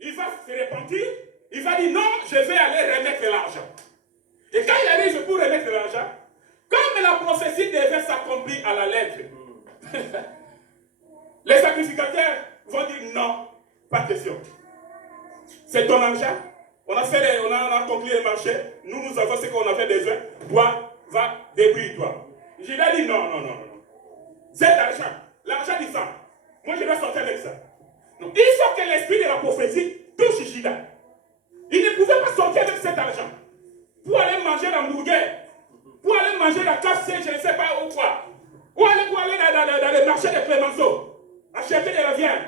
il va se repentir, il va dire non, je vais aller remettre l'argent. Et quand il arrive pour remettre l'argent, comme la prophétie devait s'accomplir à la lettre, les sacrificateurs vont dire non, pas de question. C'est ton argent. On a accompli le marché. Nous avons ce qu'on avait besoin. Toi, va, débrouille-toi. Je lui ai dit non. Cet argent, l'argent du sang, moi je dois sortir avec ça. Donc, il faut que l'esprit de la prophétie touche Judas. Il ne pouvait pas sortir avec cet argent pour aller manger l'hamburger, pour aller manger la KFC, je ne sais pas où quoi. Ou aller dans le marché de Clémenceau, acheter de la viande.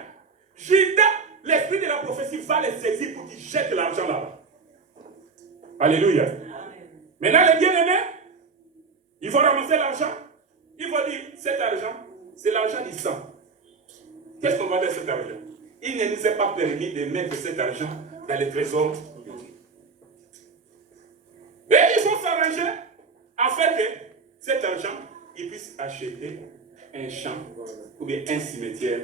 Judas, l'esprit de la prophétie va les saisir pour qu'ils jettent l'argent là-bas. Alléluia. Maintenant, les bien-aimés, ils vont ramasser l'argent. Ils vont dire, cet argent, c'est l'argent du sang. Qu'est-ce qu'on va faire de cet argent? Il ne nous est pas permis de mettre cet argent dans les trésors. Mais il faut s'arranger afin que cet argent, il puisse acheter un champ ou bien un cimetière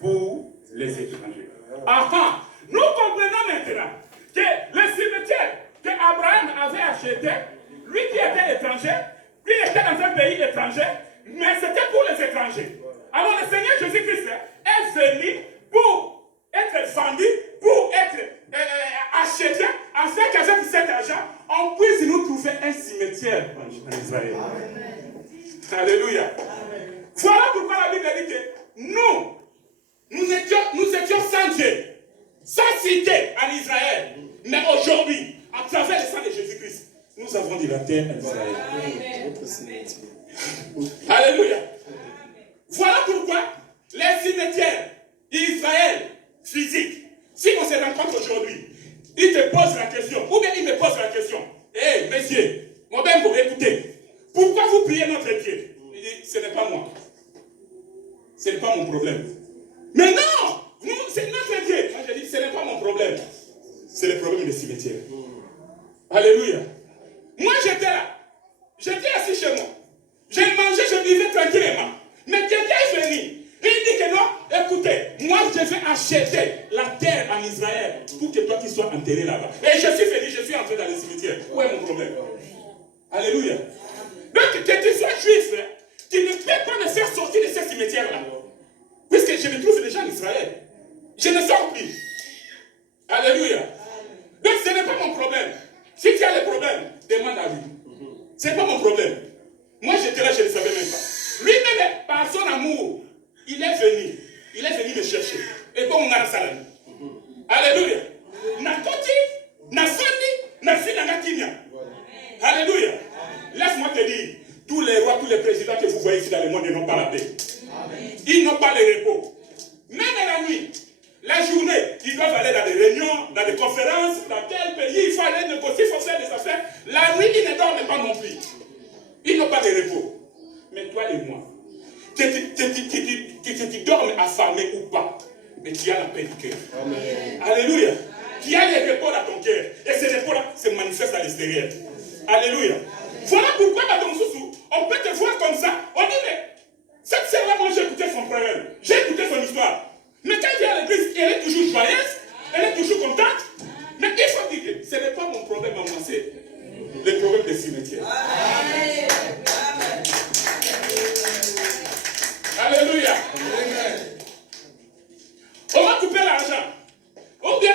pour les étrangers. Aha! Nous comprenons maintenant que le cimetière que Abraham avait acheté, lui qui était étranger, lui était dans un pays étranger, mais c'était pour les étrangers. Alors le Seigneur Jésus-Christ est venu pour être vendu, pour être acheté, afin qu'avec cet argent, on puisse nous trouver un cimetière en Israël. Amen. Alléluia. Amen. Voilà pourquoi la Bible dit que nous étions sans Dieu, sans cité en Israël. Mais aujourd'hui, à travers le sang de Jésus-Christ, nous avons de la terre en Israël. Amen. Alléluia. Voilà pourquoi les cimetières d'Israël physiques, si on se rencontre aujourd'hui, il te pose la question, ou bien il me pose la question. Hé, messieurs, mon ben, vous écoutez, pourquoi vous priez notre Dieu? Il dit, ce n'est pas moi. Ce n'est pas mon problème. Mais non, c'est notre Dieu. Moi, je dis, ce n'est pas mon problème. C'est le problème des cimetières. Alléluia. Moi, j'étais là. J'étais assis chez moi. J'ai mangé, je vivais tranquillement. Mais quelqu'un est venu. Il dit que non, écoutez, moi je vais acheter la terre en Israël pour que toi tu sois enterré là-bas. Et je suis venu, je suis entré dans le cimetière. Où est mon problème? Alléluia. Donc que tu sois juif, tu ne peux pas me faire sortir de ce cimetière-là. Puisque je me trouve déjà en Israël. Je ne sors plus. Alléluia. Donc ce n'est pas mon problème. Si tu as le problème, demande à lui. Ce n'est pas mon problème. Moi j'étais là, je ne savais même pas. Lui-même, par son amour, il est venu me chercher. Et comme on a salami. Alléluia. Nakoti, Nasani, Nasi Nagakinia. Alléluia. Laisse-moi te dire, tous les rois, tous les présidents que vous voyez ici dans le monde, ils n'ont pas la paix. Ils n'ont pas le repos. Même la nuit, la journée, ils doivent aller dans des réunions, dans des conférences, dans quel pays, il faut aller négocier, il faut faire des affaires. La nuit, ils ne dorment pas non plus. Ils n'ont pas de repos. Mais toi et moi, que tu dormes affamé ou pas, mais tu as la paix du cœur. Alléluia. Tu as les repos dans ton cœur. Et ces repos-là se manifestent à l'extérieur. Alléluia. Voilà pourquoi dans ton sous, on peut te voir comme ça. On dit, mais cette sœur-là, moi j'ai écouté son problème. J'ai écouté son histoire. Mais quand elle est à l'église, elle est toujours joyeuse. Elle est toujours contente. Mais il faut dire que ce n'est pas mon problème à moi, c'est le problème des cimetières. Amen. Alléluia. On va couper l'argent. Ou bien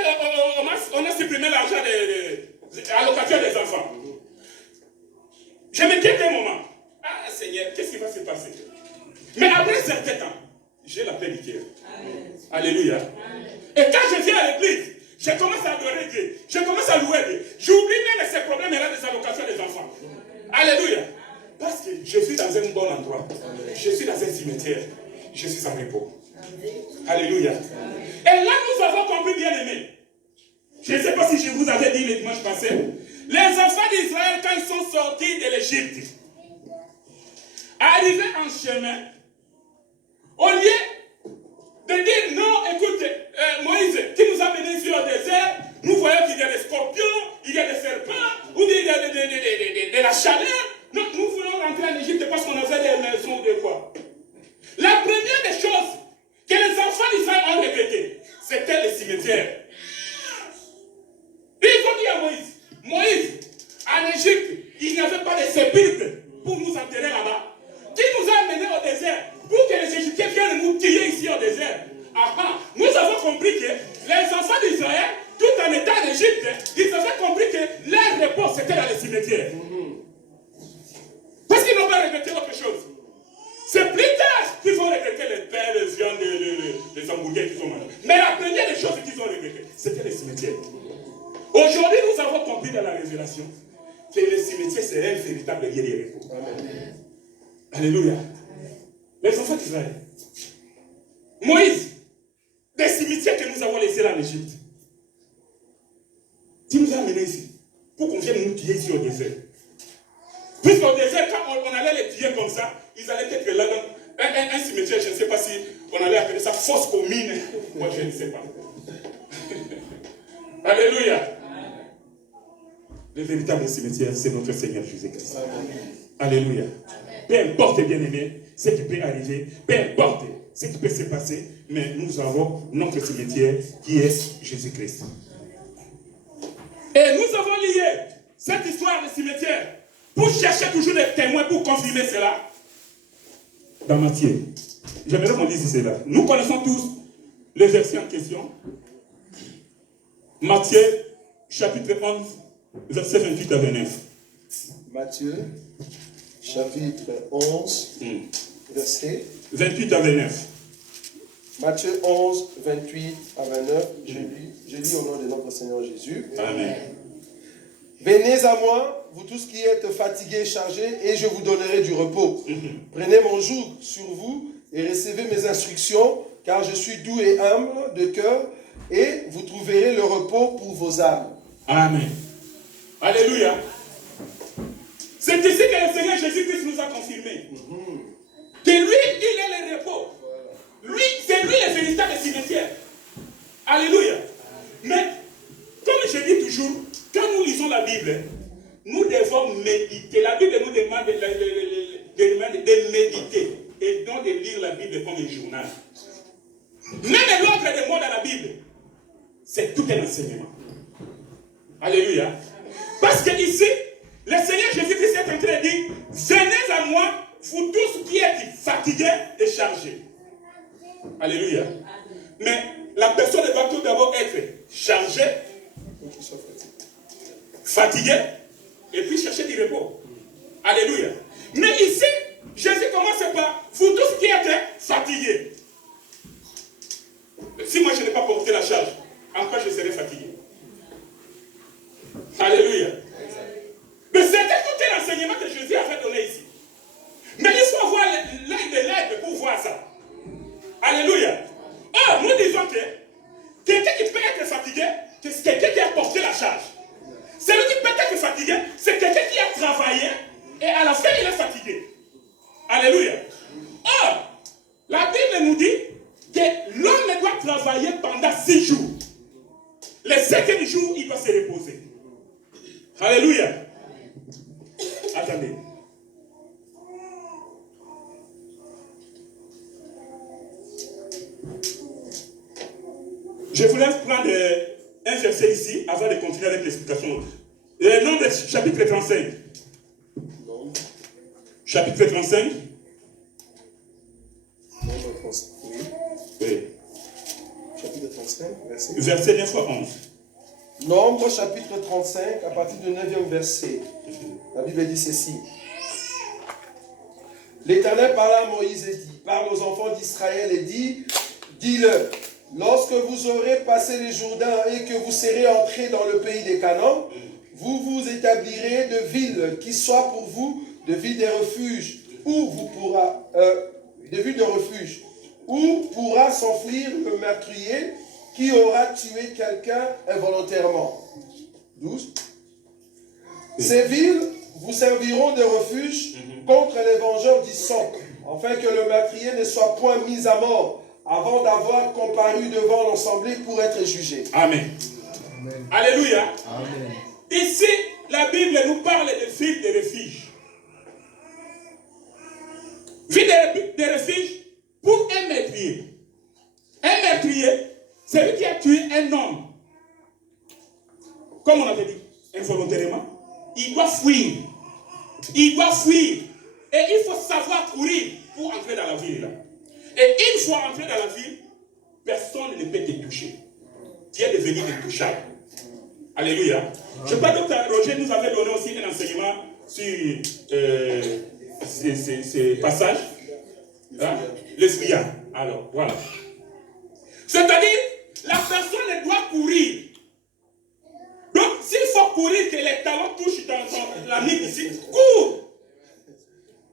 on a supprimé l'argent de l'allocation des enfants. Je me dis un moment. Ah Seigneur, qu'est-ce qui va se passer? Mais après un certain temps, j'ai la paix du cœur. Alléluia. Et quand je viens à l'église, je commence à adorer Dieu. Je commence à louer Dieu. J'oublie même ces problèmes-là des allocations des enfants. Alléluia. Parce que je suis dans un bon endroit. Je suis dans un cimetière. Je suis en repos. Alléluia. Et là, nous avons compris, bien aimé. Je ne sais pas si je vous avais dit le dimanche passé. Les enfants d'Israël, quand ils sont sortis de l'Égypte, arrivés en chemin, au lieu de dire non, écoute, Moïse, tu nous as menés sur le désert, nous voyons qu'il y a des scorpions, il y a des serpents, ou il y a de la chaleur. Donc nous voulons rentrer en Égypte parce qu'on avait des maisons de quoi. La première des choses que les enfants d'Israël ont répété, c'était le cimetière. désert. Ils ont dit à Moïse, en Égypte, il n'y avait pas de sépulcre pour nous enterrer là-bas. Tu nous as amenés au désert pour que les Égyptiens viennent nous tuer ici au désert. Nous avons compris que les enfants d'Israël, tout en étant en Égypte, ils avaient compris que leur repos c'était dans les cimetières. Parce qu'ils n'ont pas regretté autre chose. C'est plus tard qu'ils vont regretter les pains, les viandes, les hamburgers qu'ils ont mangés. Mais la première des choses qu'ils ont regretté, c'était les cimetières. Aujourd'hui, nous avons compris dans la révélation que les cimetières seraient un véritable lieu de repos. Amen. Alléluia. Les enfants d'Israël. Moïse, des cimetières que nous avons laissés là en Égypte. Tu nous as amenés ici pour qu'on vienne nous tuer ici au désert. Puisqu'au désert, quand on allait les tuer comme ça, ils allaient être là dans un cimetière, je ne sais pas si on allait appeler ça fosse commune. Moi, je ne sais pas. Alléluia. Le véritable cimetière, c'est notre Seigneur Jésus-Christ. Alléluia. Peu importe, bien-aimé, ce qui peut arriver, peu importe ce qui peut se passer, mais nous avons notre cimetière qui est Jésus-Christ. Et nous avons lié cette histoire de cimetière pour chercher toujours des témoins pour confirmer cela. Dans Matthieu, j'aimerais qu'on dise cela. Nous connaissons tous les versets en question. Matthieu, chapitre 11, versets 28 à 29. Matthieu, chapitre 11, verset 28 à 29. Matthieu 11, 28 à 29. Je lis au nom de notre Seigneur Jésus. Amen. Venez à moi, vous tous qui êtes fatigués et chargés, et je vous donnerai du repos. Prenez mon joug sur vous et recevez mes instructions, car je suis doux et humble de cœur, et vous trouverez le repos pour vos âmes. Amen. Alléluia. C'est ici que le Seigneur Jésus-Christ nous a confirmé que lui, il est le repos. Lui, c'est lui le véritable cimetière. Alléluia. Mais, comme je dis toujours, quand nous lisons la Bible, nous devons méditer. La Bible nous demande de méditer et non de lire la Bible comme un journal. Même l'ordre des mots dans la Bible, c'est tout un enseignement. Alléluia. Parce que ici, le Seigneur Jésus-Christ est en train de dire, venez à moi, vous tous qui êtes fatigués et chargés. Alléluia. Mais la personne doit tout d'abord être chargée, fatiguée, et puis chercher du repos. Alléluia. Mais ici, Jésus commence par vous tous qui êtes fatigués. Si moi je n'ai pas porté la charge, en quoi je serai fatigué? Alléluia. Mais c'était tout un enseignement que Jésus avait donné ici. Mais il faut avoir l'œil de l'aigle pour voir ça. Alléluia. Or, nous disons que quelqu'un qui peut être fatigué, c'est quelqu'un qui a porté la charge. Celui qui peut être fatigué, c'est quelqu'un qui a travaillé et à la fin il est fatigué. Alléluia. Or, la Bible nous dit que l'homme doit travailler pendant 6 jours. Le 7e jour, il doit se reposer. Alléluia. Attendez. Je voulais prendre un verset ici avant de continuer avec l'explication. Nombre chapitre 35. Chapitre 35. Nombre 35. Oui. Chapitre 35, verset. Verset 9 à 11. Nombre chapitre 35, à partir du 9e verset. La Bible dit ceci. L'Éternel parla à Moïse et dit, parle aux enfants d'Israël et dit, dis-le, lorsque vous aurez passé les Jourdains et que vous serez entrés dans le pays des Canaan, vous vous établirez de villes qui soient pour vous de villes de refuge, où vous pourra, de villes de refuge, où pourra s'enfuir le meurtrier qui aura tué quelqu'un involontairement. 12. Ces villes vous serviront de refuge contre les vengeurs du sang, afin que le meurtrier ne soit point mis à mort avant d'avoir comparu devant l'assemblée pour être jugé. Amen. Amen. Alléluia. Amen. Ici, la Bible nous parle de villes de refuge. Ville de refuge pour un meurtrier. Un meurtrier, c'est lui qui a tué un homme comme on avait dit, involontairement, il doit fuir. Il doit fuir. Et il faut savoir courir pour entrer dans la ville. Et une fois entré dans la ville, personne ne peut te toucher. Tu es devenu intouchable. Alléluia. Je crois que Dr. Roger nous avait donné aussi un enseignement sur ces passages. Hein? L'esprit. Alors, voilà. C'est-à-dire, la personne doit courir. Donc, s'il faut courir, que les talons touchent dans la nuque ici, cours.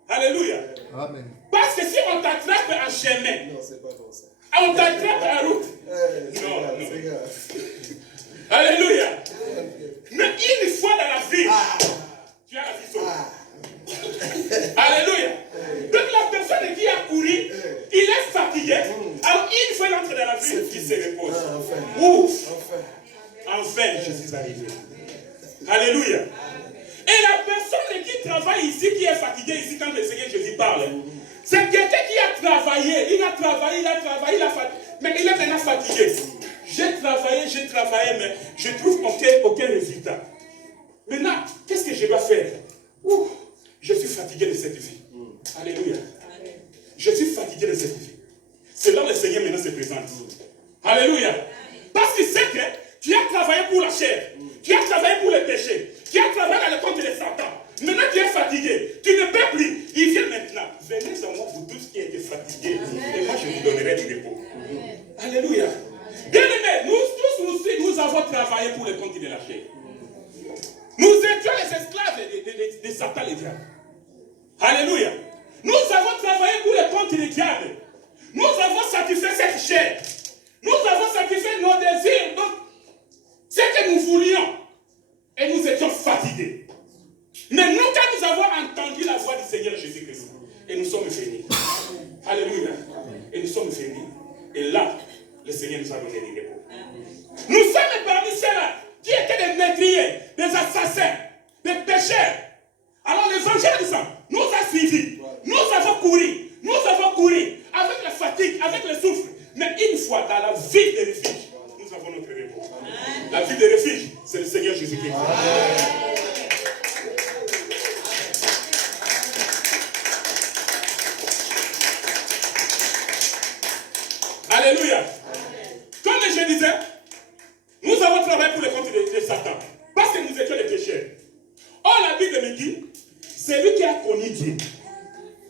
Alléluia. Amen. Parce que si on t'attrape en chemin, Non, c'est pas comme ça. on t'attrape en route. Non. Alléluia. Mais une fois dans la vie, tu as la vie sauvée. Alléluia. Donc la personne qui a couru, il est fatigué. Alors une fois il entre dans la vie, il se repose. Ouf. Enfin, je suis arrivé. Alléluia. Et la personne qui travaille ici, qui est fatiguée ici quand le Seigneur Jésus parle, c'est quelqu'un qui a travaillé. Il a travaillé, mais il est maintenant fatigué. J'ai travaillé, mais je trouve aucun résultat. Maintenant, qu'est-ce que je dois faire? Je suis fatigué de cette vie. Alléluia. Je suis fatigué de cette vie. C'est là que le Seigneur maintenant se présente. Alléluia. Parce qu'il sait que tu as travaillé pour la chair. Tu as travaillé pour le péché. Tu as travaillé dans le compte de Satan. Maintenant tu es fatigué. Tu ne peux plus. Il vient maintenant. Venez à moi, vous tous qui êtes fatigués. Et moi je vous donnerai du repos. Alléluia. Bien-aimés, nous avons travaillé pour le compte de la chair. Nous étions les esclaves de Satan et diable. Alléluia. Nous avons travaillé pour le compte du diable. Nous avons satisfait cette chair. Nous avons satisfait nos désirs. Donc, ce que nous voulions. Et nous étions fatigués. Mais nous, quand nous avons entendu la voix du Seigneur Jésus-Christ, et nous sommes venus. Alléluia. Et nous sommes venus. Et là, le Seigneur nous a donné du repos. Nous sommes parmi ceux-là qui étaient des meurtriers, des assassins, des pécheurs. Alors l'évangile nous a suivis. Nous avons couru avec la fatigue, avec le souffle. Mais une fois dans la ville de refuge, nous avons notre repos. La ville de refuge, c'est le Seigneur Jésus-Christ. Alléluia. Comme je disais, nous avons travaillé pour le compte de Satan. Parce que nous étions les pécheurs. Or, la Bible me dit, celui qui a connu Dieu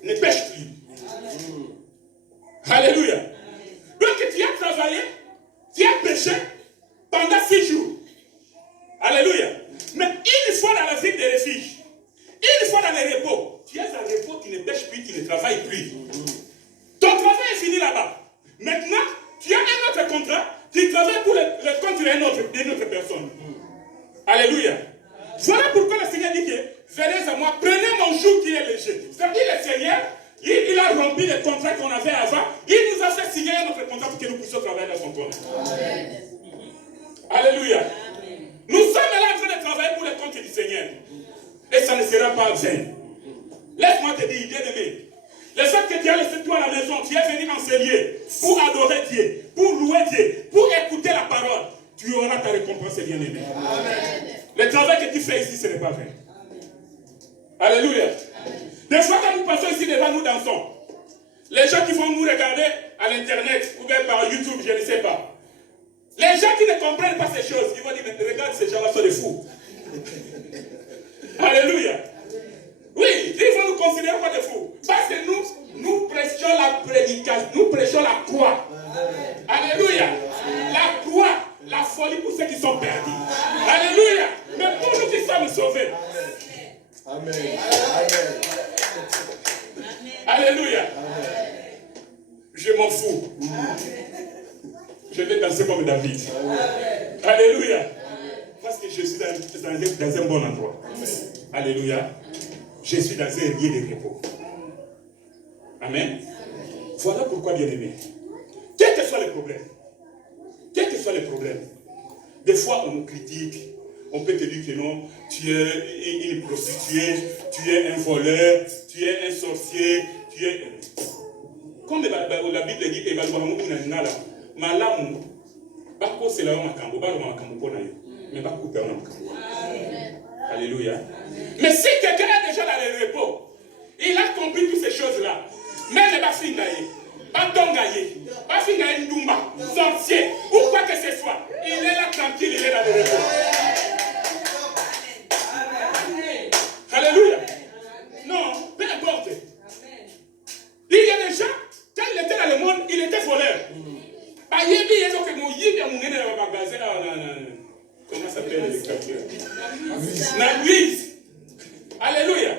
ne pêche plus. Alléluia. Donc tu as travaillé, tu as péché pendant 6 jours. Alléluia. Mais une fois dans la ville de refuge, une fois dans le repos, tu es en repos, tu ne pêches plus, tu ne travailles plus. Ton travail est fini là-bas. Maintenant, tu as un autre contrat, tu travailles pour le compte d'une autre personne. Alléluia. Voilà pourquoi le Seigneur dit que venez à moi, prenez mon joug qui est léger. C'est-à-dire le Seigneur, il a rempli le contrat qu'on avait avant. Il nous a fait signer notre contrat pour que nous puissions travailler dans son compte. Amen. Alléluia. Amen. Nous sommes là en train de travailler pour le compte du Seigneur. Et ça ne sera pas vain. Laisse-moi te dire, bien-aimé, le fait que tu as laissé toi à la maison, tu es venu enseigner pour adorer Dieu, pour louer Dieu, pour écouter la parole, tu auras ta récompense, bien-aimé. Amen. Le travail que tu fais ici, ce n'est pas vain. Alléluia. Des fois, quand nous passons ici devant, nous dansons. Les gens qui vont nous regarder à l'internet ou bien par YouTube, je ne sais pas. Les gens qui ne comprennent pas ces choses, ils vont dire, mais regarde, ces gens-là sont des fous. Alléluia. Oui, ils vont nous considérer comme des fous. Parce que nous prêchons la prédication, nous prêchons la croix. Alléluia. La croix, la folie pour ceux qui sont perdus. Alléluia. Mais pour nous qui sommes sauvés. Amen. Amen. Alléluia. Amen. Je m'en fous. Amen. Je vais danser comme David. Amen. Alléluia. Amen. Parce que je suis dans un bon endroit. Amen. Alléluia. Je suis dans un lieu de repos. Amen. Voilà pourquoi, bien-aimé, quel que soit le problème, des fois on nous critique. On peut te dire que non, tu es une prostituée, tu es un voleur, tu es un sorcier, tu es... Comme la Bible dit, mais pas couper un homme. Alléluia. Mais si quelqu'un est déjà dans le repos, il a compris toutes ces choses-là, même pas fingaye, pas tongaye, pas fingaye ndumba, sorcier, ou quoi que ce soit, il est là tranquille, il est dans le repos. Alléluia. Non, peu importe. Il y a des gens, quand il était dans le monde, il était voleur. Comment s'appelle les quartiers? Naguise. Alléluia.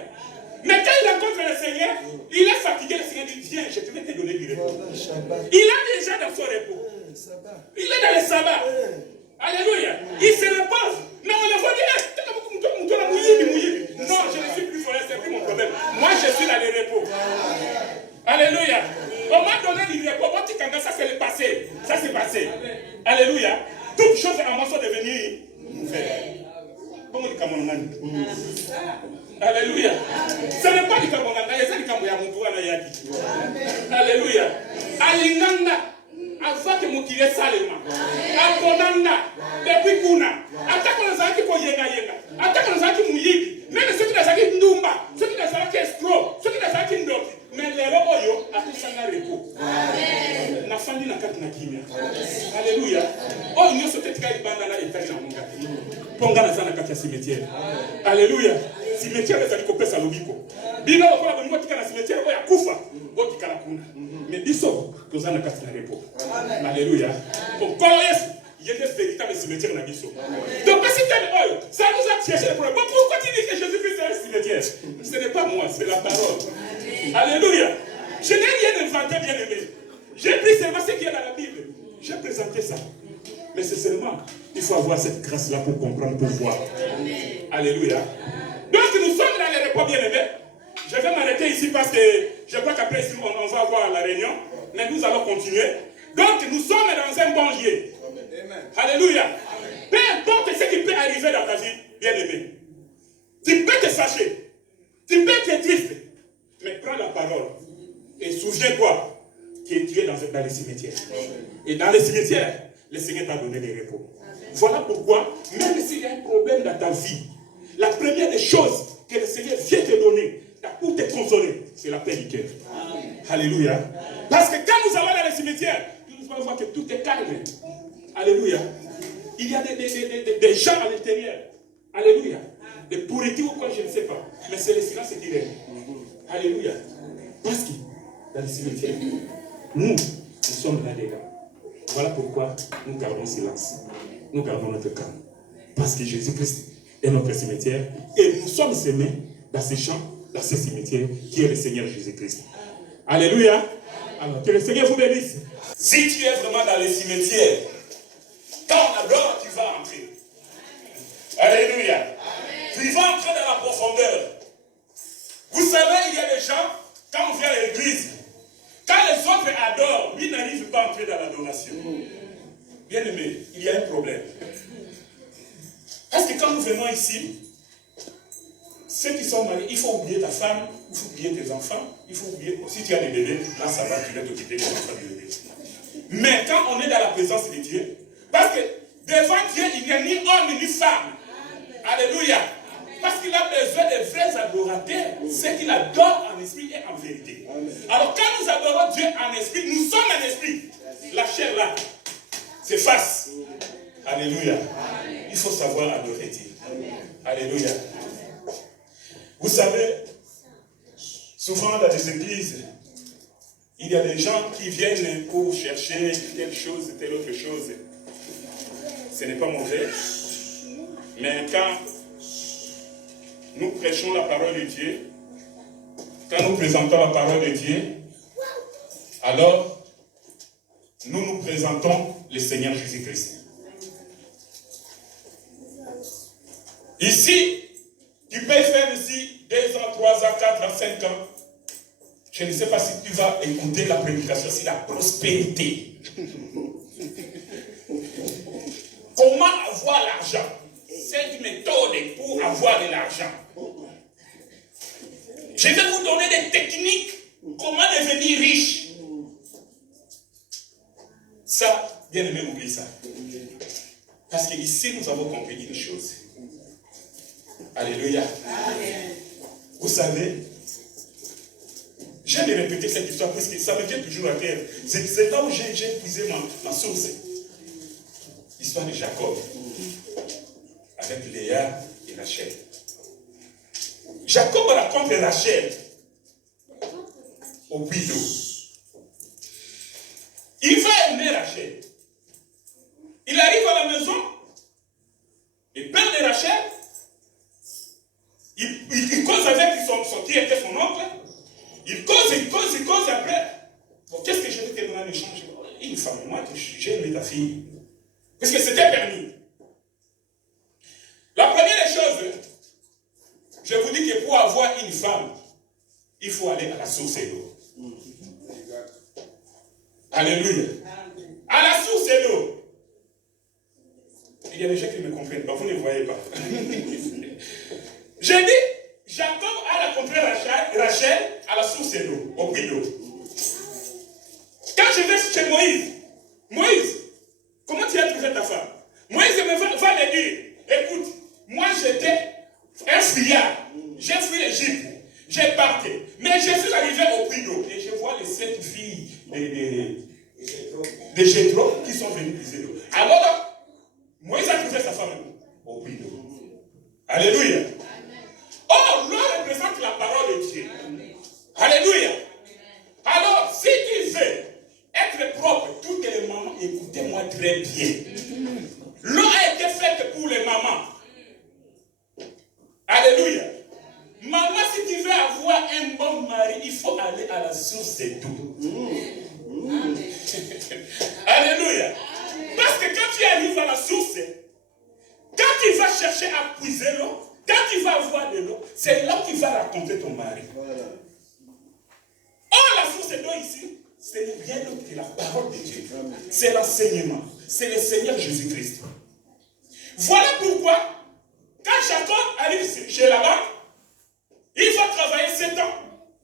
Mais quand il rencontre le Seigneur, il est fatigué. Le Seigneur dit, viens, je vais te donner du repos. Il est déjà dans son repos. Il est dans le sabbat. Alléluia. Il se repose. Mais on le voit dire, non, je ne suis plus voleur, c'est plus mon problème. Moi, je suis dans le repos. Alléluia. On m'a donné du repos. Ça, c'est le passé. Ça, c'est passé. Alléluia. Toutes choses en moi sont devenues nouvelles. Comment dit Kamonangani? Alléluia. Ce n'est pas du Kamonangani, c'est du Kamoyamutuana. Alléluia. Alinganda. Avant que mon tiré salement. Akonanda. Depuis Kuna. Attaque nos amis qui yenga. Attaque nos amis qui mouillent. Même ceux qui ne savent pas Ndumba. Ceux qui ne savent pas Estro. Ceux qui ne savent pas Ndoki. Mais les robots, à tout ça, n'a repos. Na fandi na kati na kimia. Alléluia. Oh, nous sommes peut-être qu'à Ibandana et Taïna Monga. Ponga na zana kati ya cimetière. Alléluia. Cimetière est à l'icopé salobiko. Bino, on va venir à la cimetière, on va kufa. On tika la kuna. Mais biso, nous zana kati na repos. Alléluia. Bon, quand il y a des véritables cimetières dans biso. Donc, si tu as ça nous a cherché le problème. Pourquoi tu dis que Jésus-Christ est un cimetière? Ce n'est pas moi, c'est la parole. Alléluia. Je n'ai rien inventé, bien aimé. J'ai pris seulement ce qu'il y a dans la Bible. J'ai présenté ça. Mais c'est seulement, il faut avoir cette grâce-là pour comprendre, pour voir. Alléluia. Donc nous sommes dans les repos, bien aimés. Je vais m'arrêter ici parce que je crois qu'après on va avoir la réunion. Mais nous allons continuer. Donc nous sommes dans un bon lieu. Alléluia. Peu importe ce qui peut arriver dans ta vie, bien aimé. Tu peux te fâcher. Tu peux être triste. Mais prends la parole et souviens-toi que tu es dans les cimetières. Et dans les cimetières, le Seigneur t'a donné des repos. Voilà pourquoi, même s'il y a un problème dans ta vie, la première des choses que le Seigneur vient te donner pour te consoler, c'est la paix du cœur. Alléluia. Parce que quand nous allons dans les cimetières, nous allons voir que tout est calme. Alléluia. Il y a des gens à l'intérieur. Alléluia. Des pourritures ou quoi, je ne sais pas. Mais c'est le silence qui règne. Alléluia. Parce que dans les cimetières, nous sommes là-dedans. Voilà pourquoi nous gardons silence. Nous gardons notre calme. Parce que Jésus-Christ est notre cimetière. Et nous sommes semés dans ces champs, dans ces cimetières, qui est le Seigneur Jésus-Christ. Alléluia. Alors, que le Seigneur vous bénisse. Si tu es vraiment dans les cimetières, quand on adore, tu vas entrer. Alléluia. Tu vas entrer dans la profondeur. Vous savez, il y a des gens, quand on vient à l'église, quand les autres adorent, lui n'arrive pas à entrer dans l'adoration. Bien aimé, il y a un problème. Parce que quand nous venons ici, ceux qui sont mariés, il faut oublier ta femme, il faut oublier tes enfants, il faut oublier, si tu as des bébés, là ça va, tu vas t'occuper des enfants des bébés. Mais quand on est dans la présence de Dieu, parce que devant Dieu, il n'y a ni homme ni femme. Alléluia. Parce qu'il a besoin de vrais adorateurs, ceux qui l'adorent en esprit et en vérité. Alors quand nous adorons Dieu en esprit, nous sommes en esprit. La chair là s'efface. Alléluia. Il faut savoir adorer Dieu. Alléluia. Vous savez, souvent dans les églises, il y a des gens qui viennent pour chercher telle chose, telle autre chose. Ce n'est pas mauvais. Mais quand nous prêchons la parole de Dieu, quand nous présentons la parole de Dieu, alors nous nous présentons le Seigneur Jésus-Christ. Ici, tu peux faire ici 2 ans, 3 ans, 4 ans, 5 ans. Je ne sais pas si tu vas écouter la prédication sur la prospérité. Comment avoir l'argent? C'est une méthode pour avoir de l'argent. Je vais vous donner des techniques. Comment devenir riche? Ça, bien aimé, oublie ça. Parce qu'ici, nous avons compris une chose. Alléluia. Amen. Vous savez, j'aime répéter cette histoire parce que ça me vient toujours à cœur. C'est là où j'ai épuisé ma source. L'histoire de Jacob avec Léa et Rachel. Jacob raconte Rachel au puits d'eau. Il va aimer Rachel. Il arrive à la maison, le père de Rachel, il cause avec son qui était son oncle. Il cause après. Bon, qu'est-ce que je vais te donner en échange? Une femme, moi, j'ai aimé ta fille. Parce que c'était permis. La première chose, je vous dis que pour avoir une femme, il faut aller à la source d'eau. Alléluia. À la source d'eau. Il y a des gens qui ne me comprennent pas, vous ne voyez pas. J'ai dit, Jacob a rencontré Rachel à la source d'eau, au puits d'eau. Quand je vais chez Moïse, comment tu as trouvé ta femme? Moïse va me dire, écoute, moi j'étais un fuyard, j'ai fui l'Égypte, j'ai parti, mais je suis arrivé au puits d'eau et je vois les 7 filles de Jéthro qui sont venues puiser l'eau. Alors, Moïse a trouvé sa femme au puits d'eau. Alléluia. Or, l'eau représente la parole de Dieu. Alléluia. Alors, si tu veux être propre, toutes les mamans, écoutez-moi très bien. L'eau a été faite pour les mamans. Alléluia. Maman, si tu veux avoir un bon mari, il faut aller à la source d'eau. Alléluia. Parce que quand tu arrives à la source, quand tu vas chercher à puiser l'eau, quand tu vas avoir de l'eau, c'est là que tu vas raconter ton mari. Or, la source d'eau ici, c'est bien d'autre que la parole de Dieu. C'est l'enseignement. C'est le Seigneur Jésus-Christ. Voilà pourquoi, quand Jacob arrive chez Laban, il va travailler 7 ans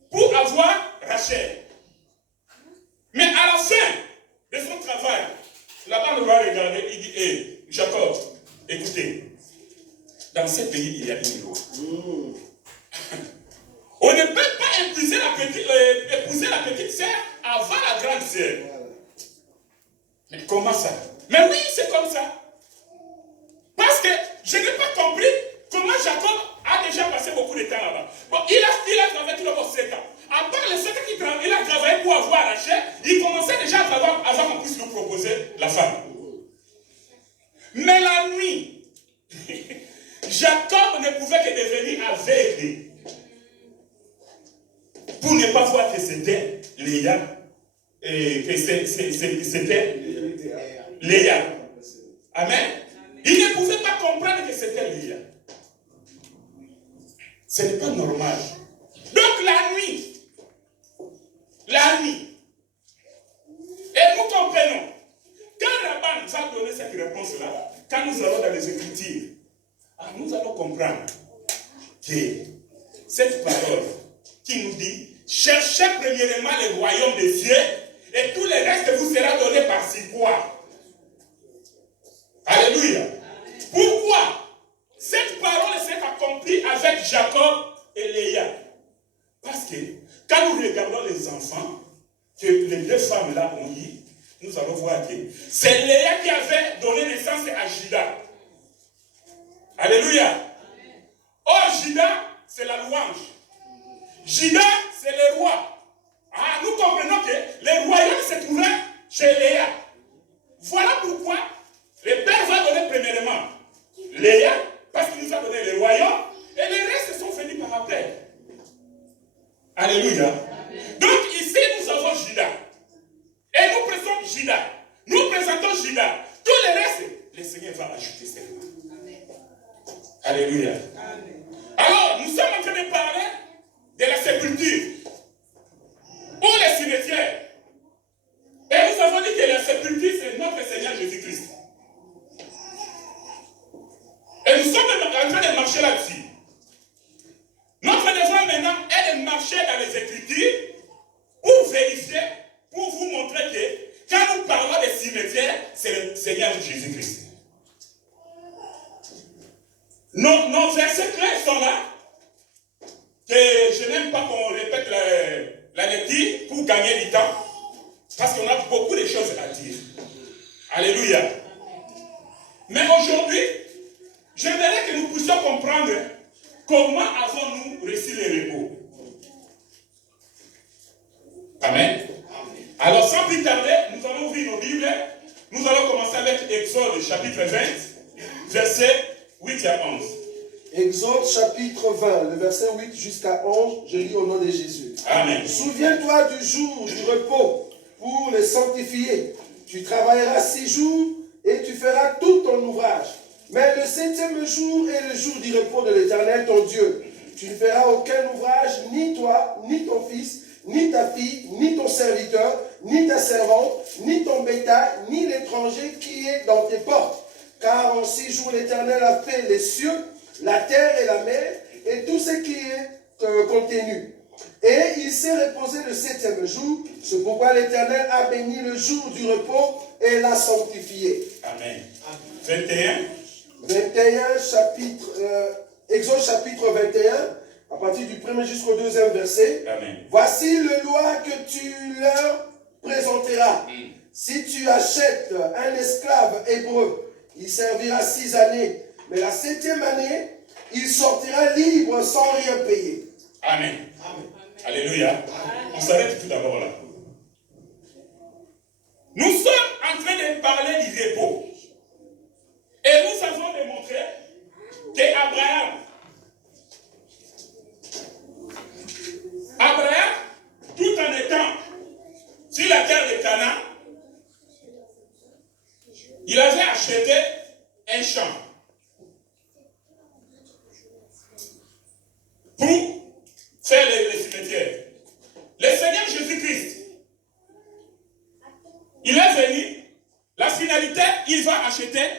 pour avoir Rachel. Mais à la fin de son travail, Laban va regarder, il dit, hé, Jacob, écoutez, dans ce pays, il y a une loi. On ne peut pas épouser la petite sœur avant la grande sœur. Mais comment ça? Mais oui, c'est comme ça. Parce que je n'ai pas compris comment Jacob a déjà passé beaucoup de temps là-bas. Bon, il a travaillé tout d'abord 7 ans. À part les 7 ans qu'il a travaillé pour avoir Rachel, il commençait déjà à travailler avant qu'on puisse lui proposer la femme. Mais la nuit, Jacob ne pouvait que devenir aveugle pour ne pas voir que c'était Léa et que c'était Léa. Amen. Il ne pouvait pas comprendre que c'était Léa. Ce n'est pas normal. Donc la nuit, et nous comprenons, quand Rabban va donner cette réponse-là, quand nous allons dans les Écritures, nous allons comprendre que cette parole qui nous dit, cherchez premièrement le royaume de Dieu et tout le reste vous sera donné par-ci quoi. Alléluia. Pourquoi cette parole s'est accomplie avec Jacob et Léa? Parce que quand nous regardons les enfants que les 2 femmes-là ont eu, nous allons voir que c'est Léa qui avait donné naissance à Juda. Alléluia. Or, Juda, c'est la louange. Juda, c'est le roi. Nous comprenons que le royaume se trouvait chez Léa. Voilà pourquoi le Père va donner premièrement Léa, parce qu'il nous a donné le royaume, et les restes sont venus par après. Alléluia. Amen. Donc ici, nous avons Juda. Et nous présentons Juda. Nous présentons Juda. Tout le reste, le Seigneur va ajouter seulement. Alléluia. Amen. Alors, nous sommes en train de parler de la sépulture ou les cimetières. Et nous avons dit que la sépulture, c'est notre Seigneur Jésus-Christ. Et nous sommes en train de marcher là-dessus. Notre devoir maintenant est de marcher dans les Écritures pour vérifier, pour vous montrer que quand nous parlons des cimetières, c'est le Seigneur Jésus-Christ. Nos versets clés sont là. Que je n'aime pas qu'on répète la lecture pour gagner du temps. Parce qu'on a beaucoup de choses à dire. Alléluia. Mais aujourd'hui, j'aimerais que nous puissions comprendre comment avons-nous reçu le repos. Amen. Alors sans plus tarder, nous allons ouvrir nos Bibles. Nous allons commencer avec Exode chapitre 20, versets 8 à 11. Exode chapitre 20, le verset 8 jusqu'à 11, je lis au nom de Jésus. Amen. Souviens-toi du jour du repos pour le sanctifier. Tu travailleras 6 jours et tu feras tout ton ouvrage. Mais le 7e jour est le jour du repos de l'Éternel ton Dieu. Tu ne feras aucun ouvrage, ni toi, ni ton fils, ni ta fille, ni ton serviteur, ni ta servante, ni ton bétail, ni l'étranger qui est dans tes portes. Car en 6 jours l'Éternel a fait les cieux, la terre et la mer, et tout ce qui est contenu. Et il s'est reposé le 7e jour. C'est pourquoi l'Éternel a béni le jour du repos et l'a sanctifié. Amen. 21. Exode chapitre 21, à partir du 1er jusqu'au 2e verset. Amen. Voici le loi que tu leur présenteras. Si tu achètes un esclave hébreu, il servira 6 années. Mais la 7e année, il sortira libre sans rien payer. Amen. Alléluia. Amen. On s'arrête tout d'abord là. Nous sommes en train de parler du repos. Et nous avons démontré qu'Abraham, tout en étant sur la terre de Canaan, il avait acheté un champ pour faire les cimetières. Le Seigneur Jésus-Christ, il est venu, la finalité, il va acheter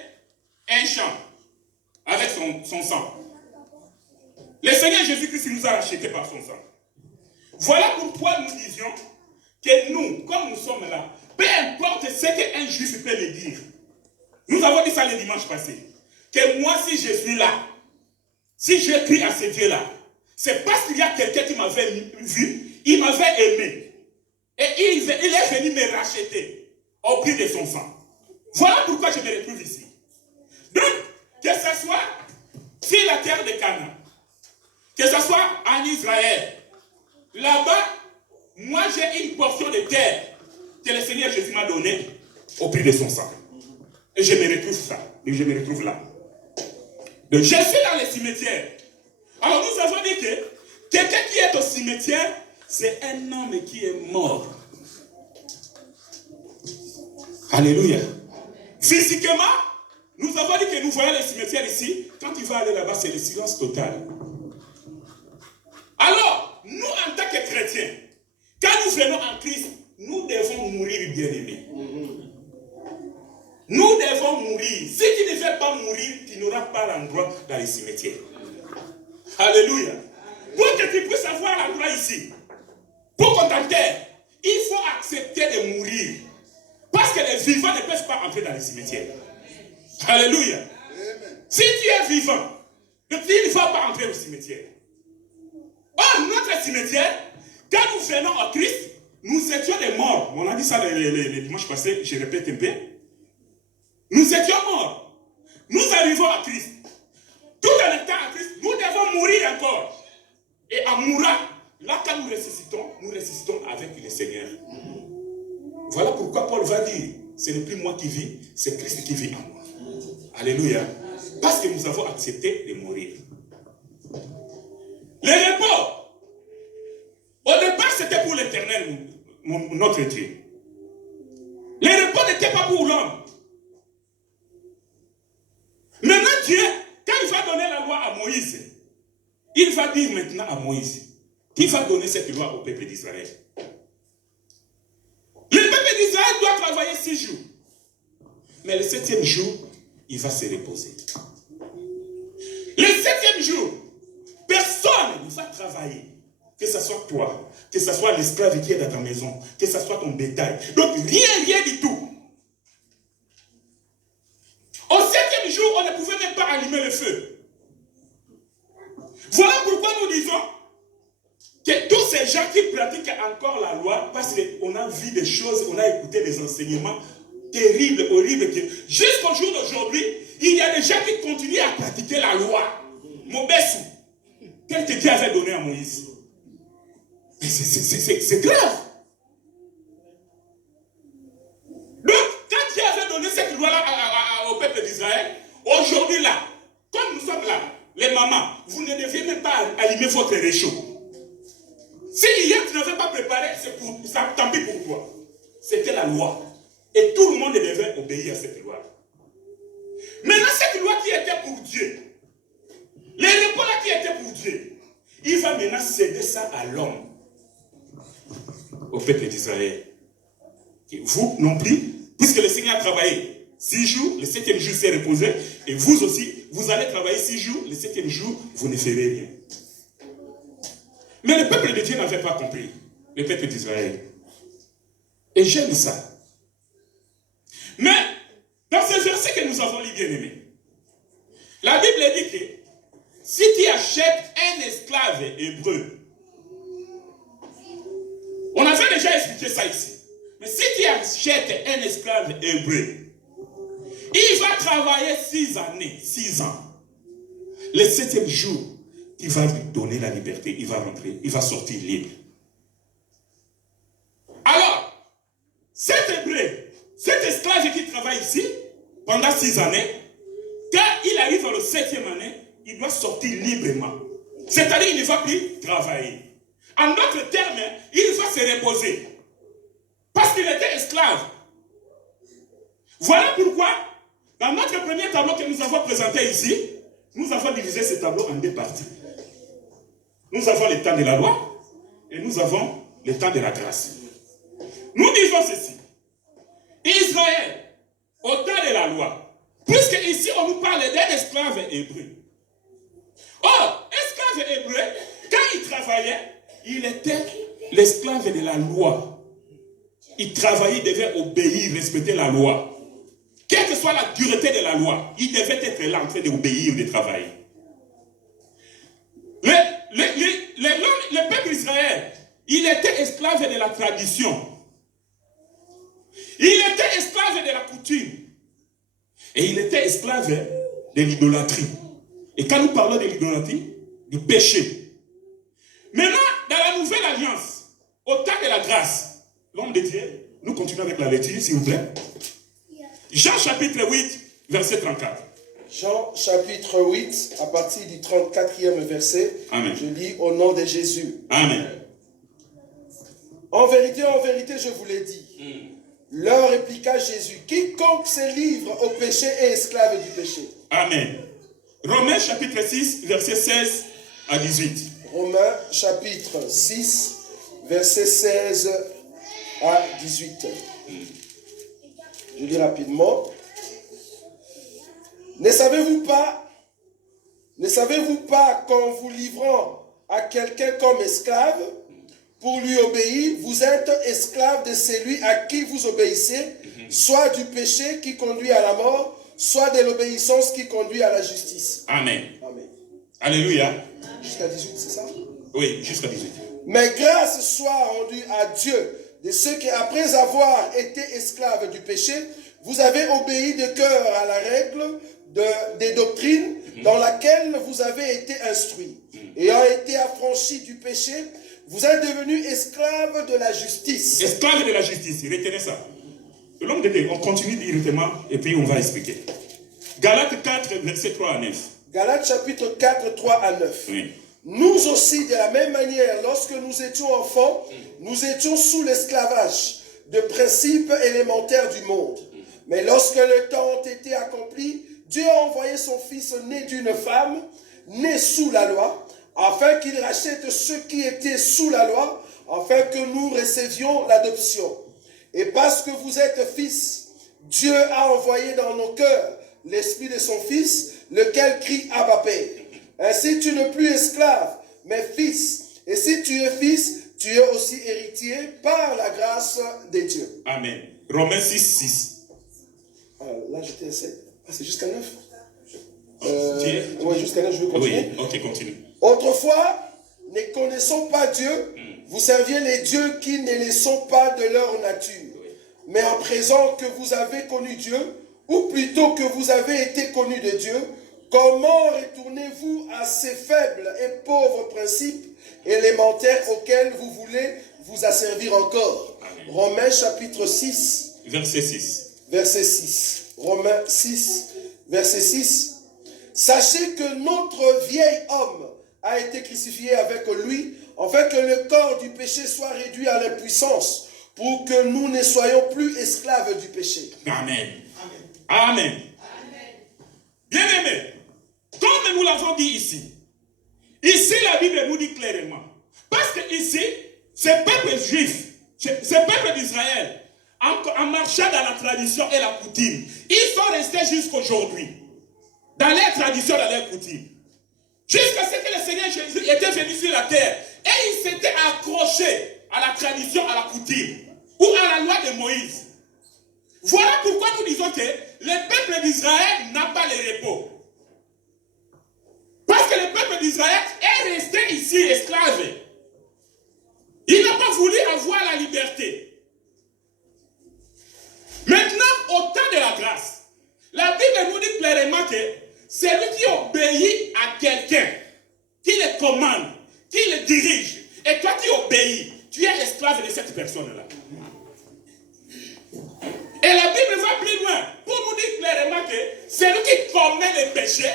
un champ avec son sang. Le Seigneur Jésus-Christ nous a achetés par son sang. Voilà pourquoi nous disions que nous, comme nous sommes là, peu importe ce qu'un juif peut me dire, nous avons dit ça le dimanche passé, que moi si je suis là, si je crie à ce Dieu-là, c'est parce qu'il y a quelqu'un qui m'avait vu, il m'avait aimé, et il est venu me racheter au prix de son sang. Voilà pourquoi je me retrouve ici. Donc, que ce soit sur la terre de Canaan, que ce soit en Israël, là-bas, moi j'ai une portion de terre que le Seigneur Jésus m'a donnée au prix de son sang. Et je me retrouve ça. Et je me retrouve là. Donc, je suis dans les cimetières. Alors nous avons dit que quelqu'un qui est au cimetière, c'est un homme qui est mort. Alléluia. Physiquement, nous avons dit que nous voyons les cimetières ici. Quand il va aller là-bas, c'est le silence total. Alors, nous en tant que chrétiens, quand nous venons en Christ, nous devons mourir, bien-aimés. Nous devons mourir. Si tu ne veux pas mourir, tu n'auras pas l'endroit dans les cimetières. Alléluia. Pour que tu puisses avoir l'endroit ici, pour contenter, il faut accepter de mourir. Parce que les vivants ne peuvent pas entrer dans les cimetières. Alléluia. Si tu es vivant, tu ne vas pas entrer au cimetière. Or, notre cimetière, quand nous venons en Christ, nous étions des morts. On a dit ça le dimanche passé, je répète un peu. Nous étions morts. Nous arrivons à Christ. Tout en étant à Christ, nous devons mourir encore. Et en mourant, là quand nous ressuscitons avec le Seigneur. Voilà pourquoi Paul va dire, ce n'est plus moi qui vis, c'est Christ qui vit en moi. Alléluia. Parce que nous avons accepté de mourir. Le repos, au départ c'était pour l'Éternel, notre Dieu. Le repos n'était pas pour l'homme. Maintenant Dieu, quand il va donner la loi à Moïse, il va dire maintenant à Moïse qu'il va donner cette loi au peuple d'Israël. Le peuple d'Israël doit travailler 6 jours. Mais le 7e jour, il va se reposer. Le 7e jour, personne ne va travailler. Que ce soit toi, que ce soit l'esclave qui est dans ta maison, que ce soit ton bétail. Donc rien du tout. Au 7e jour, on ne pouvait même pas allumer le feu. gens qui pratiquent encore la loi parce qu'on a vu des choses, on a écouté des enseignements terribles, horribles. Jusqu'au jour d'aujourd'hui, il y a des gens qui continuent à pratiquer la loi. Mobesu, tel que Dieu avait donné à Moïse. C'est grave. Donc, quand Dieu avait donné cette loi-là au peuple d'Israël, aujourd'hui là, comme nous sommes là, les mamans, vous ne deviez même pas allumer votre réchaud. Si hier tu n'avais pas préparé, c'est pour ça, tant pis pour toi. C'était la loi. Et tout le monde devait obéir à cette loi. Maintenant, cette loi qui était pour Dieu, les repos là qui étaient pour Dieu, il va maintenant céder ça à l'homme, au peuple d'Israël. Vous non plus, puisque le Seigneur a travaillé 6 jours, le 7e jour s'est reposé, et vous aussi, vous allez travailler 6 jours, le 7e jour, vous ne ferez rien. Mais le peuple de Dieu n'avait pas compris, le peuple d'Israël. Et j'aime ça. Mais, dans ce verset que nous avons lu, bien aimé, la Bible dit que si tu achètes un esclave hébreu, on avait déjà expliqué ça ici, mais si tu achètes un esclave hébreu, il va travailler 6 années, 6 ans. Le 7e jour, il va lui donner la liberté, il va rentrer, il va sortir libre. Alors, cet hébreu, cet esclave qui travaille ici, pendant 6 années, quand il arrive dans le 7e année, il doit sortir librement. C'est-à-dire qu'il ne va plus travailler. En d'autres termes, il va se reposer. Parce qu'il était esclave. Voilà pourquoi, dans notre premier tableau que nous avons présenté ici, nous avons divisé ce tableau en 2 parties. Nous avons le temps de la loi et nous avons le temps de la grâce. Nous disons ceci. Israël, au temps de la loi, puisque ici on nous parle d'un esclave hébreu. Or, esclave hébreu, quand il travaillait, il était l'esclave de la loi. Il travaillait, il devait obéir, respecter la loi. Quelle que soit la dureté de la loi, il devait être là en train d'obéir, de travailler. Le peuple d'Israël, il était esclave de la tradition. Il était esclave de la coutume. Et il était esclave de l'idolâtrie. Et quand nous parlons de l'idolâtrie, du péché. Maintenant, dans la nouvelle alliance, au temps de la grâce, l'homme de Dieu, nous continuons avec la lecture, s'il vous plaît. Jean chapitre 8, verset 34. Jean chapitre 8, à partir du 34e verset, Amen. Je lis au nom de Jésus. Amen. En vérité, je vous l'ai dit. Leur répliqua Jésus, quiconque se livre au péché est esclave du péché. Amen. Romains chapitre 6, verset 16 à 18. Romains chapitre 6, verset 16 à 18. Je lis rapidement. Ne savez-vous pas qu'en vous livrant à quelqu'un comme esclave, pour lui obéir, vous êtes esclave de celui à qui vous obéissez, soit du péché qui conduit à la mort, soit de l'obéissance qui conduit à la justice. Amen. Amen. Alléluia. Jusqu'à 18, c'est ça? Oui, jusqu'à 18. Mais grâce soit rendue à Dieu de ceux qui, après avoir été esclaves du péché, vous avez obéi de cœur à la règle des doctrines dans laquelle vous avez été instruits. Ayant été affranchis du péché, vous êtes devenus esclaves de la justice. Esclaves de la justice, retenez ça. L'homme de Dieu, on continue directement et puis on va expliquer. Galates 4, verset 3 à 9. Galates chapitre 4, 3 à 9. Oui. Nous aussi, de la même manière, lorsque nous étions enfants, nous étions sous l'esclavage de principes élémentaires du monde. Mais lorsque le temps a été accompli, Dieu a envoyé son Fils né d'une femme, né sous la loi, afin qu'il rachète ceux qui étaient sous la loi, afin que nous recevions l'adoption. Et parce que vous êtes fils, Dieu a envoyé dans nos cœurs l'esprit de son Fils, lequel crie Abba Père. Ainsi tu n'es plus esclave, mais fils. Et si tu es fils, tu es aussi héritier par la grâce de Dieu. Amen. Romains 6, 6. Là j'étais à 7. Ah, c'est jusqu'à 9. Oui, jusqu'à 9, je vais continuer. Oui, ok, continue. Autrefois, ne connaissant pas Dieu, vous serviez les dieux qui ne les sont pas de leur nature. Mais en présent que vous avez connu Dieu, ou plutôt que vous avez été connu de Dieu, comment retournez-vous à ces faibles et pauvres principes élémentaires auxquels vous voulez vous asservir encore? Romains chapitre 6, verset 6. Verset 6. Romains 6, verset 6. Sachez que notre vieil homme a été crucifié avec lui, afin que le corps du péché soit réduit à l'impuissance, pour que nous ne soyons plus esclaves du péché. Amen. Amen. Bien-aimés, comme nous l'avons dit ici, la Bible nous dit clairement, parce que ici, ce peuple juif, ce peuple d'Israël, en marchant dans la tradition et la coutume, ils sont restés jusqu'aujourd'hui, dans leur tradition, dans leur coutume. Jusqu'à ce que le Seigneur Jésus était venu sur la terre, et il s'était accroché à la tradition, à la coutume, ou à la loi de Moïse. Voilà pourquoi nous disons que le peuple d'Israël n'a pas le repos. Parce que le peuple d'Israël est resté ici esclave. Il n'a pas voulu avoir la liberté. Maintenant, au temps de la grâce, la Bible nous dit clairement que celui qui obéit à quelqu'un, qui le commande, qui le dirige, et toi qui obéis, tu es esclave de cette personne-là. Et la Bible va plus loin pour nous dire clairement que celui qui commet le péché,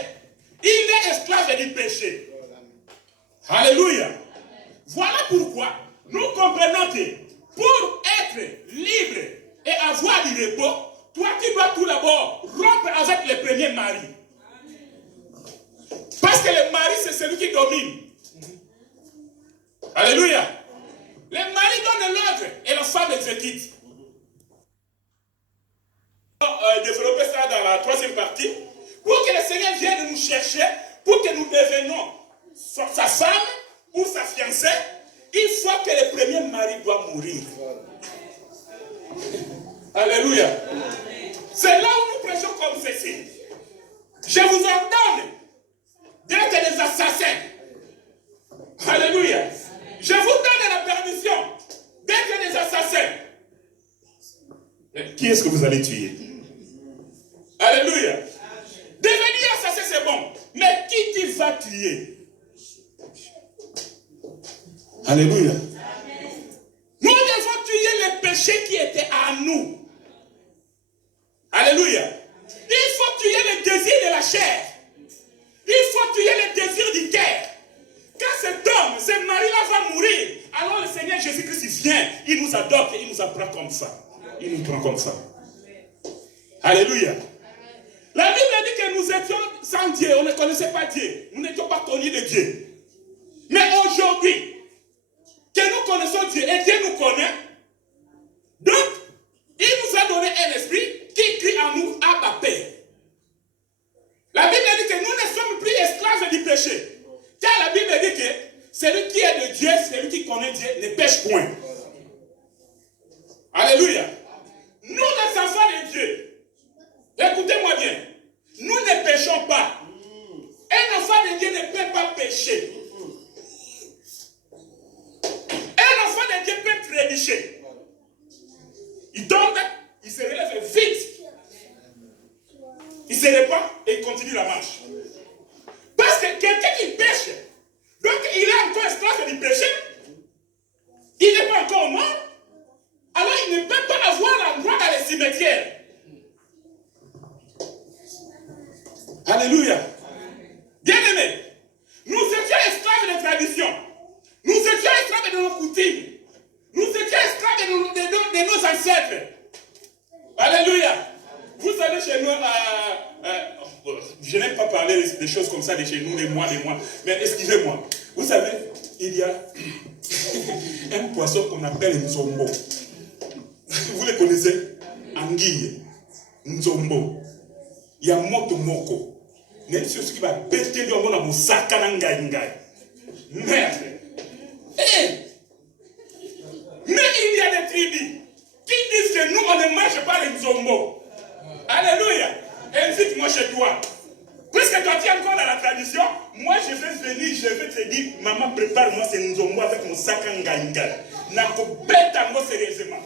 il est esclave du péché. Alléluia. Voilà pourquoi nous comprenons que pour être libre et avoir du repos, toi tu dois tout d'abord rompre avec le premier mari. Parce que le mari c'est celui qui domine. Alléluia. Le mari donne l'ordre et la femme exécute. Développer ça dans la troisième partie pour que le Seigneur vienne nous chercher, pour que nous devenions sa femme ou sa fiancée. Il faut que le premier mari doit mourir. Alléluia. C'est là où nous prêchons comme ceci. Je vous ordonne d'être des assassins. Alléluia. Je vous donne la permission d'être des assassins. Qui est-ce que vous allez tuer? Alléluia. Devenir assassin, c'est bon. Mais qui tu vas tuer? Alléluia. Nous devons tuer les péchés qui étaient à nous. Alléluia. Il faut tuer les désirs de la chair. Il faut tuer les désirs du cœur. Quand cet homme, ce mari-là va mourir, alors le Seigneur Jésus-Christ vient, il nous adopte et il nous apprend comme ça. Il nous prend comme ça. Alléluia. La Bible dit que nous étions sans Dieu, on ne connaissait pas Dieu. Nous n'étions pas connus de Dieu. Mais aujourd'hui, que nous connaissons Dieu et Dieu nous connaît, donc, il nous a donné un esprit qui crie en nous, Abba Père. La Bible dit que nous ne sommes plus esclaves du péché. Car la Bible dit que celui qui est de Dieu, celui qui connaît Dieu, ne pêche point. Alléluia. Nous, les enfants de Dieu, écoutez-moi bien, nous ne péchons pas. Un enfant de Dieu ne peut pas pécher. Un enfant de Dieu peut trébucher. Il tombe, il se relève vite. Il se répand et il continue la marche. Parce que quelqu'un qui pêche, donc il est encore esclave du péché, il n'est pas encore mort, alors il ne peut pas avoir l'endroit dans les cimetières. Alléluia. Bien-aimés, nous étions esclaves de tradition. Nous étions esclaves de nos coutumes. Nous étions esclaves de nos ancêtres. Alléluia. Vous savez, chez nous, je n'aime pas parler des choses comme ça de chez nous, des mois. Mais excusez-moi. Vous savez, il y a un poisson qu'on appelle nzombo. Vous le connaissez? Anguille. Nzombo. Il y a motomoko. Mais c'est ce qui va péter le monde à Moussaka Nangaïngaï. Merde. Mais il y a des tribus qui disent que nous, on ne mange pas les nzombo. Alléluia. Invite-moi chez toi. Puisque toi, tu as encore dans la tradition, moi je vais venir, je vais te dire, maman prépare-moi ce nzombo avec mon sac en ganga. Nako bête en sérieusement.